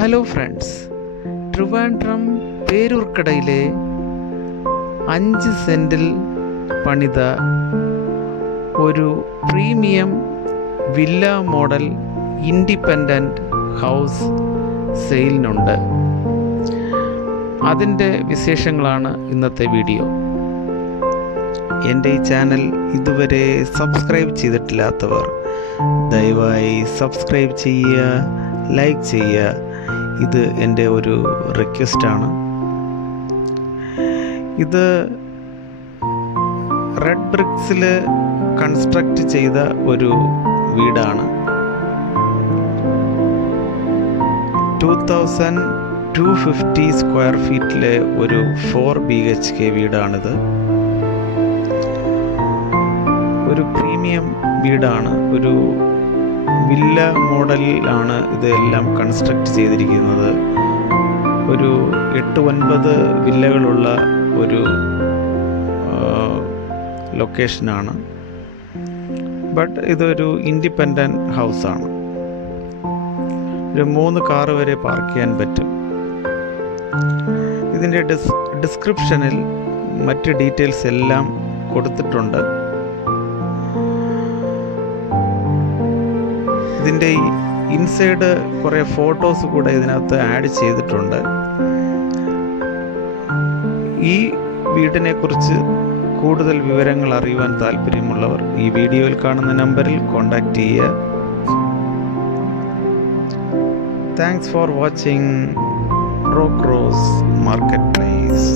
Hello friends, Trivandrum പേരൂർക്കടയിലെ 5 സെൻറ്റിൽ പണിത ഒരു premium villa model independent house സെയിലിനുണ്ട്. അതിൻ്റെ വിശേഷങ്ങളാണ് ഇന്നത്തെ വീഡിയോ. എൻ്റെ ഈ ചാനൽ ഇതുവരെ സബ്സ്ക്രൈബ് ചെയ്തിട്ടില്ലാത്തവർ ദയവായി സബ്സ്ക്രൈബ് ചെയ്യുക, ലൈക്ക് ചെയ്യുക. ഇത് എൻ്റെ ഒരു റിക്വസ്റ്റാണ്. ഇത് റെഡ് ബ്രിക്സിൽ കൺസ്ട്രക്റ്റ് ചെയ്ത ഒരു വീടാണ്. 2250 സ്ക്വയർ ഫീറ്റിലെ ഒരു 4 BHK വീടാണിത്. ഒരു പ്രീമിയം വീടാണ്. ഒരു വില്ല മോഡലിലാണ് ഇതെല്ലാം കൺസ്ട്രക്റ്റ് ചെയ്തിരിക്കുന്നത്. ഒരു 8-9 വില്ലകളുള്ള ഒരു ലൊക്കേഷനാണ്. ബട്ട് ഇതൊരു ഇൻഡിപെൻഡൻറ്റ് ഹൗസാണ്. ഒരു 3 കാറ് വരെ പാർക്ക് ചെയ്യാൻ പറ്റും. ഇതിൻ്റെ ഡിസ്ക്രിപ്ഷനിൽ മറ്റ് ഡീറ്റെയിൽസ് എല്ലാം കൊടുത്തിട്ടുണ്ട്. ഇതിൻ്റെ ഇൻസൈഡ് കുറേ ഫോട്ടോസ് കൂടെ ഇതിനകത്ത് ആഡ് ചെയ്തിട്ടുണ്ട്. ഈ വീടിനെ കുറിച്ച് കൂടുതൽ വിവരങ്ങൾ അറിയുവാൻ താല്പര്യമുള്ളവർ ഈ വീഡിയോയിൽ കാണുന്ന നമ്പറിൽ കോൺടാക്റ്റ് ചെയ്യുക. Thanks for watching rock rose market place.